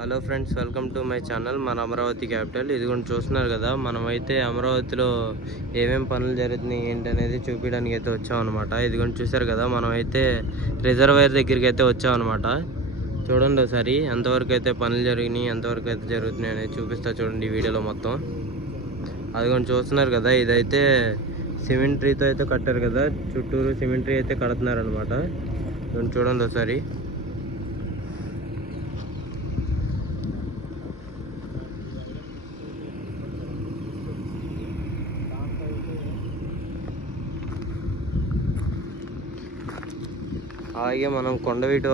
Hello friends, welcome to my channel. మన Amaravati capital. ఇదిగోండి చూస్తున్నారు కదా, మనమైతే అమరావతిలో ఏమేమి పనులు జరుగుతున్నాయి ఏంటనేది చూపించడానికి అయితే వచ్చామన్నమాట. ఇదిగోండి చూసారు కదా, మనమైతే రిజర్వాయర్ దగ్గరికి అయితే వచ్చామన్నమాట. చూడండి ఒకసారి ఎంతవరకు అయితే పనులు జరిగినాయి, ఎంతవరకు అయితే జరుగుతున్నాయి అనేది చూపిస్తా చూడండి ఈ వీడియోలో మొత్తం. అదిగోండి చూస్తున్నారు కదా, ఇదైతే సిమెంట్రీతో అయితే కట్టారు కదా, చుట్టూరు సిమెంట్రీ అయితే కడుతున్నారు అనమాట. చూడండి ఒకసారి. అలాగే మనం కొండవీటి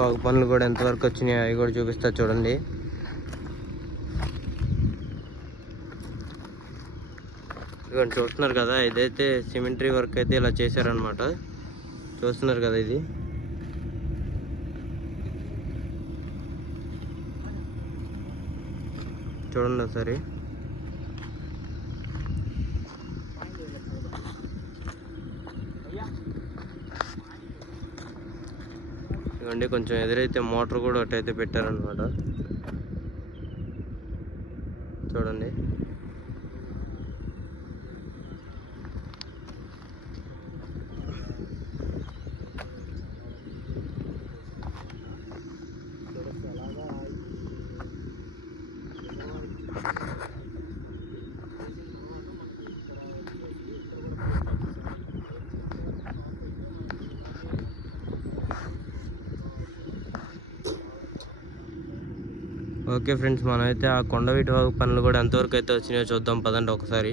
వాగు పనులు కూడా ఎంతవరకు వచ్చినాయి అవి కూడా చూపిస్తా చూడండి. ఇదిగోండి చూస్తున్నారు కదా, ఇదైతే సిమెంట్రీ వర్క్ అయితే ఇలా చేశారనమాట. చూస్తున్నారు కదా, ఇది చూడండి ఒకసారి. ఇవ్వండి కొంచెం ఎదురైతే మోటార్ కూడా ఒకటైతే పెట్టారనమాట. చూడండి. ఓకే ఫ్రెండ్స్, మనమైతే ఆ కొండవీటి వాగు పనులు కూడా ఎంతవరకు అయితే వచ్చినాయో చూద్దాం పదండి ఒకసారి.